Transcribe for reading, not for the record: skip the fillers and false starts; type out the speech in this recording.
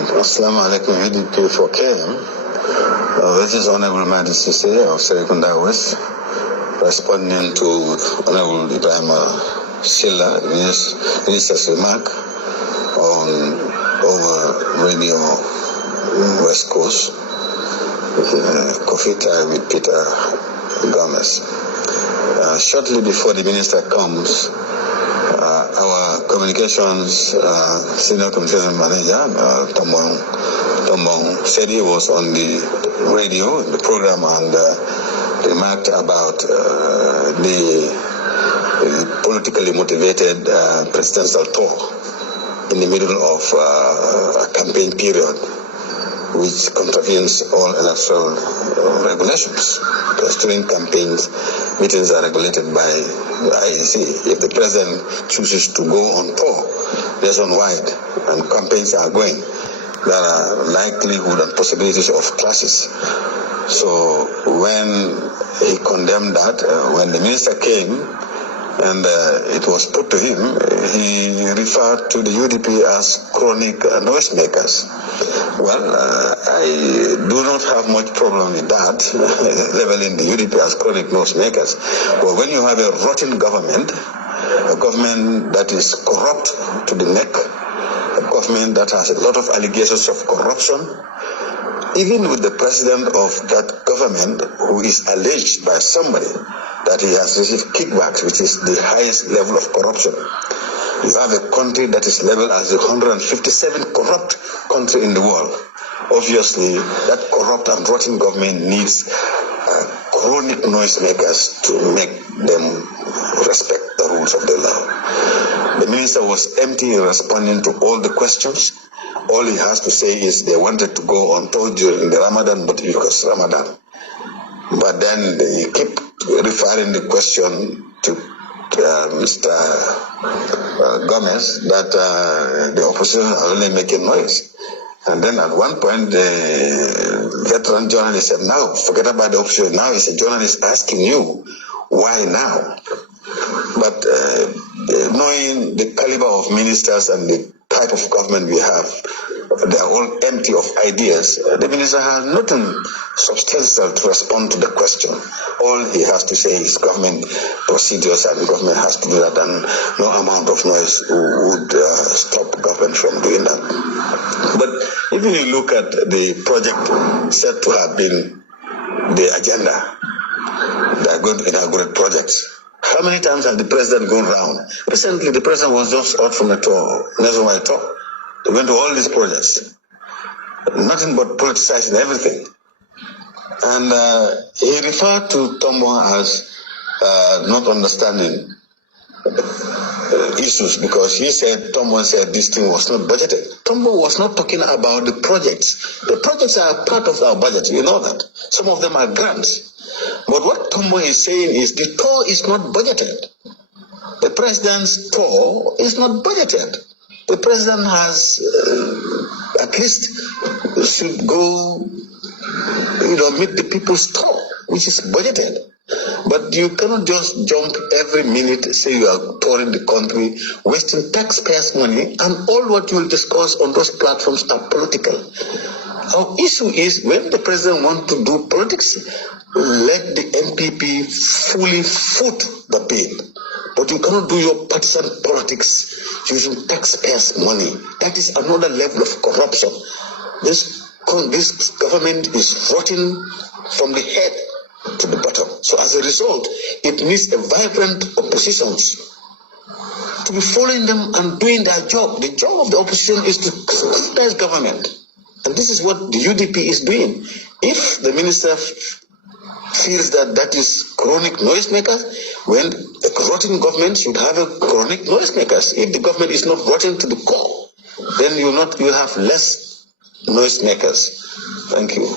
Assalamu alaikum, 𝒂𝒄𝒄𝒏𝒏𝒆𝒍. This is Honorable Madi Ceesay of Serekunda West, responding to Honorable Ebrima Sillah, Minister's remark over Radio West Coast, 𝒂𝒄𝒄𝒏𝒏𝒆𝒍. Shortly before the minister comes, our communications senior communications manager, 𝒕𝒉𝒊𝒔, said he was on the radio, the program, and remarked about the politically motivated presidential tour in the middle of a campaign period, which contravenes all electoral regulations. Because during campaigns, meetings are regulated by the IEC. If the president chooses to go on tour nationwide and campaigns are going, there are likelihood and possibilities of clashes. So when he condemned that, when the minister came and it was put to him, he referred to the UDP as chronic noisemakers. Well, I do not have much problem with that, leveling the UDP as chronic noisemakers. But when you have a rotten government, a government that is corrupt to the neck, a government that has a lot of allegations of corruption, even with the president of that government who is alleged by somebody that he has received kickbacks, which is the highest level of corruption. You have a country that is labeled as the 157th corrupt country in the world. Obviously, that corrupt and rotten government needs chronic noisemakers to make them respect the rules of the law. The minister was empty in responding to all the questions. All he has to say is they wanted to go on tour during the Ramadan, but because Ramadan. But then he kept referring the question to Mr. Gomez that the opposition are only making noise. And then at one point, the veteran journalist said, now, forget about the opposition. Now it's a journalist asking you, why now? But knowing the caliber of ministers and the type of government we have, they are all empty of ideas. The minister has nothing substantial to respond to the question. All he has to say is government procedures, and the government has to do that, and no amount of noise would stop government from doing that. But if you look at the project said to have been the agenda, they are going to inaugurate projects. How many times has the president gone round? Recently, the president was just out from a tour, nationwide tour. They went to all these projects. Nothing but politicizing everything. And he referred to 𝒕𝒉𝒊𝒔 as not understanding issues, because he said, 𝒕𝒉𝒊𝒔 said this thing was not budgeted. 𝒕𝒉𝒊𝒔 was not talking about the projects. The projects are part of our budget, you know that. Some of them are grants. But what 𝒕𝒉𝒊𝒔 is saying is the tour is not budgeted. The president's tour is not budgeted. The president has at least should go, meet the people's tour, which is budgeted. But you cannot just jump every minute, say you are touring the country, wasting taxpayers' money, and all what you will discuss on those platforms are political. Our issue is when the president wants to do politics, let the MPP fully foot the bill. But you cannot do your partisan politics using taxpayers' money. That is another level of corruption. This government is rotting from the head to the bottom. So as a result, it needs a vibrant opposition to be following them and doing their job. The job of the opposition is to criticize government. And this is what the UDP is doing. If the minister feels that that is chronic noisemakers, when a rotten government should have a chronic noisemakers. If the government is not rotten to the core, then you have less noisemakers. Thank you.